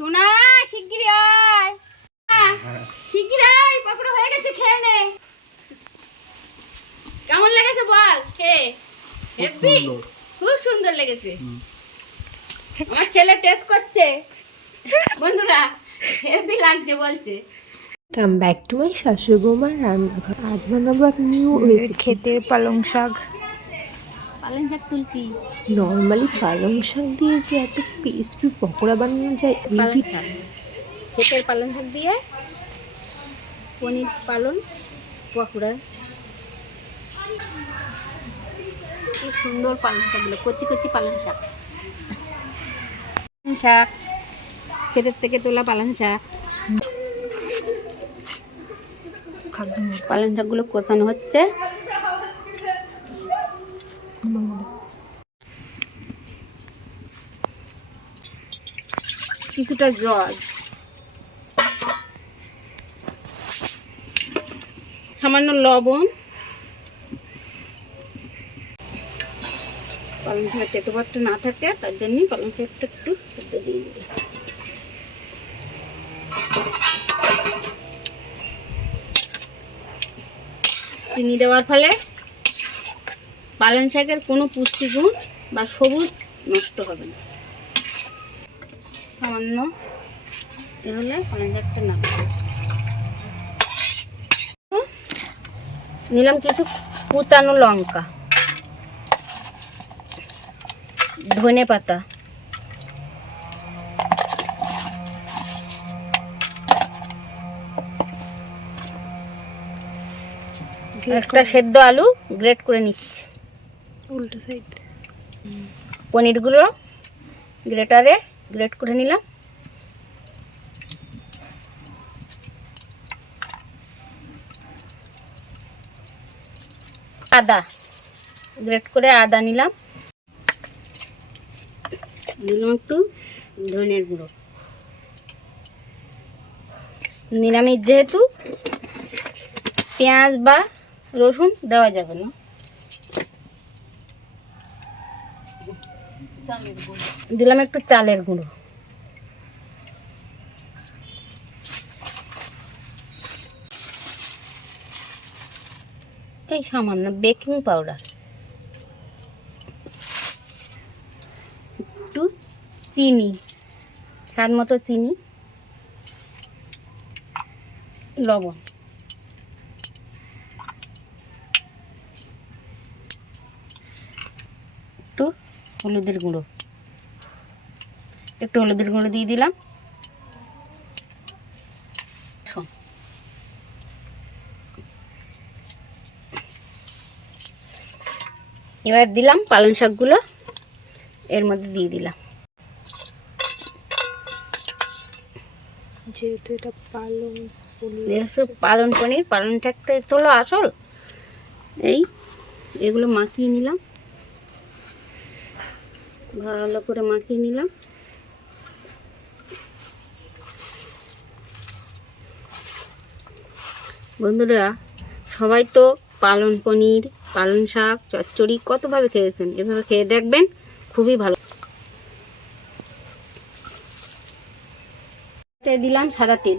সোনা শিগগিরই আয়, শিগগিরই আয়, পকোড়া হয়ে গেছে, খেয়ে নে। কেমন লেগেছে বল? খেয়ে হেভি, খুব সুন্দর লেগেছে। আমার ছেলে টেস্ট করছে, বন্ধুরা হেভি লাগছে বলছে। কাম ব্যাক টু মাই শাশুড়ি বৌমার রান্নাঘর। আজ বানাবো এক নিউ রেসিপি, ক্ষেতের পালং শাক। পালং শাক তুলছি। নর্মালি পালং শাক দিয়ে যে এত ক্রিসপি পকোড়া বানানো যায়, পালং শাক, ক্ষেতের পালং শাক দিয়ে পনির পালং পকোড়া। কি সুন্দর পালং শাকগুলো, কচি কচি পালং শাক। শাক, ক্ষেতের থেকে তোলা পালং শাক। পালং শাকগুলো কষানো হচ্ছে। কিছুটা জল, সামান্য লবণ। পালং শাকের তেতো ভাতটা না থাকে, তার জন্য পালং শাকটা একটু সেদ্ধ দিয়ে দিই। চিনি দেওয়ার ফলে পালং শাকের কোনো পুষ্টিগুণ বা সবুজ নষ্ট হবে না। সামান্য এ হলে পালং শাকটা না নিলাম কিছু কুচানো লঙ্কা, ধনে পাতা, একটা সেদ্ধ আলু গ্রেট করে নিচ্ছি। উল্টো সাইড পনিরগুলো গ্রেটারে গ্রেট করে নিলাম। আদা গ্রেট করে আদা নিলাম। দিলাম একটু ধনের গুঁড়ো। নিরামিষ যেহেতু পেঁয়াজ বা রসুন দেওয়া যাবে না। দিলাম একটু চালের গুঁড়ো। এই সামান্য বেকিং পাউডার, একটু চিনি, স্বাদ মতো চিনি, লবণ, একটু হলুদের গুঁড়ো, একটু হলুদের গুঁড়ো দিয়ে দিলাম। এবার দিলাম পালং শাকগুলো, এর মধ্যে দিয়ে দিলাম। যেহেতু এটা পালং পালং পনির, পালং শাকটা তো হলো আসল। এই এগুলো মাখিয়ে নিলাম, ভালো করে মাখিয়ে নিলাম। বন্ধুরা সবাই তো পালং পনির, পালং শাক চচ্চড়ি কতভাবে খেয়েছেন, এভাবে খেয়ে দেখবেন, খুবই ভালো। দিলাম সাদা তেল,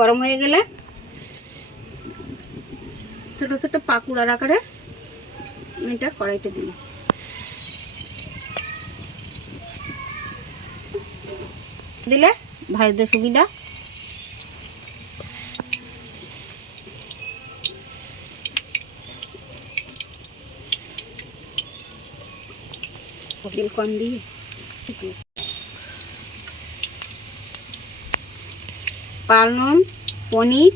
গরম হয়ে গেলে ছোট ছোট পাকুড়ার আকারে এটা কড়াইতে দিলাম। দিলে ভাজতে সুবিধা। তেল কম দিয়ে পালং পনির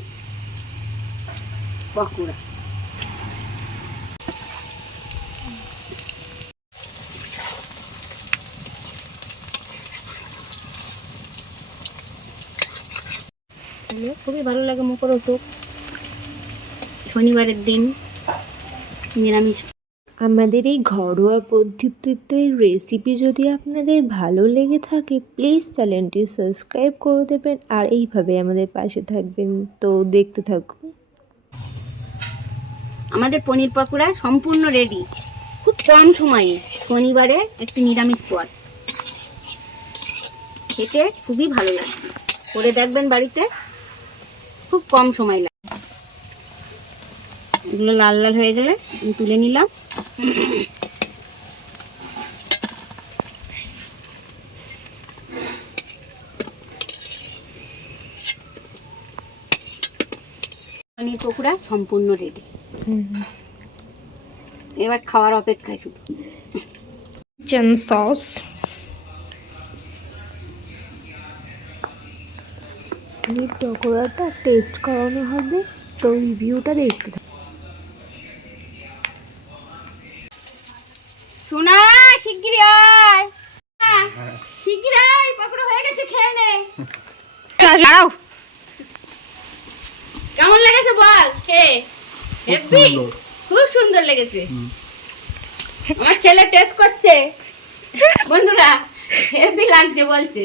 পকোড়া। খুবই ভালো লাগে মুখরোচক। শনিবারের দিন নিরামিষ আমাদের এই ঘরোয়া পদ্ধতিতে রেসিপি যদি আপনাদের ভালো লেগে থাকে প্লিজ চ্যানেলটি সাবস্ক্রাইব করে দেবেন আর এইভাবে আমাদের পাশে থাকবেন। তো দেখতে থাকুন। আমাদের পনির পকোড়া সম্পূর্ণ রেডি, খুব কম সময়ে। শনিবারে একটি নিরামিষ পদ, খেতে খুবই ভালো লাগবে। করে দেখবেন বাড়িতে, খুব কম সময় লাগে। এগুলো লাল লাল হয়ে গেলে আমি তুলে নিলাম। পনির পকোড়া সম্পূর্ণ রেডি। এবার খাওয়ার অপেক্ষায় শুধু। চিকেন সস, পনির পকোড়াটা টেস্ট করানো হবে, তো রিভিউটা দেখতে থাকুন। শোনা, শিগগিরই আয়। শিগগিরই আয়, পকোড়া হয়ে গেছে, খেয়ে নে। দাঁড়াও। কেমন লেগেছে বল? হেব্বি, খুব সুন্দর লেগেছে। আমার ছেলে টেস্ট করছে, বন্ধুরা হেব্বি লাগছে বলছে।